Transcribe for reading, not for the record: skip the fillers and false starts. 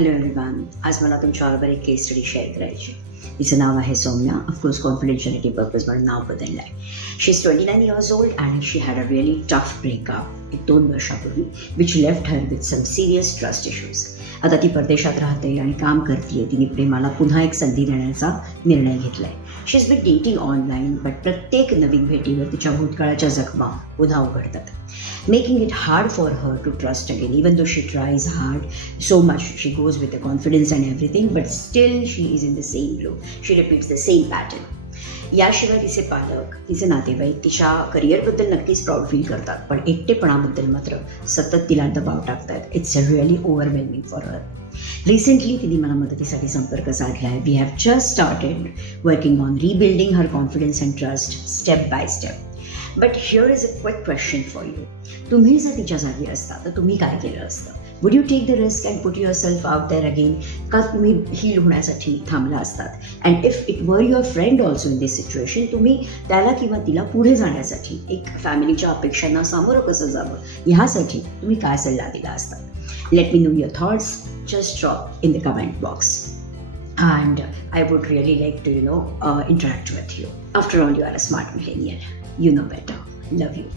Hello everyone. आज मला तुमच्याबरोबर एक केस स्टडी शेअर करायची. तिचं नाव आहे सौम्या. ऑफकोर्स कॉन्फिडेन्शियलिटी पर्पज म्हणून नाव बदललं आहे. She is 29 years old and she had a really tough breakup 2 वर्षापूर्वी which left her with some serious trust issues. आता ती परदेशात राहते आणि काम करते. तिने प्रेमाला पुन्हा एक संधी देण्याचा निर्णय घेतला आहे. She is been dating online, but प्रत्येक नवीन भेटीवर तिच्या भूतकाळाच्या जखमा पुन्हा उघडतात, making it hard for her to trust again. Even though she tries hard so much, she goes with the confidence and everything, but still she is in the same loop. She repeats the same pattern. याशिवाय तिचे पालक, तिचे नातेवाईक तिच्या करिअरबद्दल नक्कीच proud feel करतात, पण एकटेपणाबद्दल मात्र सतत तिला दबाव टाकतात. It's really overwhelming for her. Recently तिने मला मदतीसाठी संपर्क साधला आहे. We have just started working on rebuilding her confidence and trust step by step. But here is a quick question for you. तुम्ही जर तिच्या जागी असता तर तुम्ही काय केलं असतं? Would you take the risk and put yourself out there again? का तुम्ही हील होण्यासाठी थांबला असतात? And if it were your friend also in this situation, तुम्ही त्याला किंवा तिला पुढे जाण्यासाठी एक फॅमिलीच्या अपेक्षांना सामोरं कसं जावं ह्यासाठी तुम्ही काय सल्ला दिला असता? Let me know your thoughts. Just drop in the comment box, and I would really like to interact with you. After all, you are a smart millennial. You know better. Love you.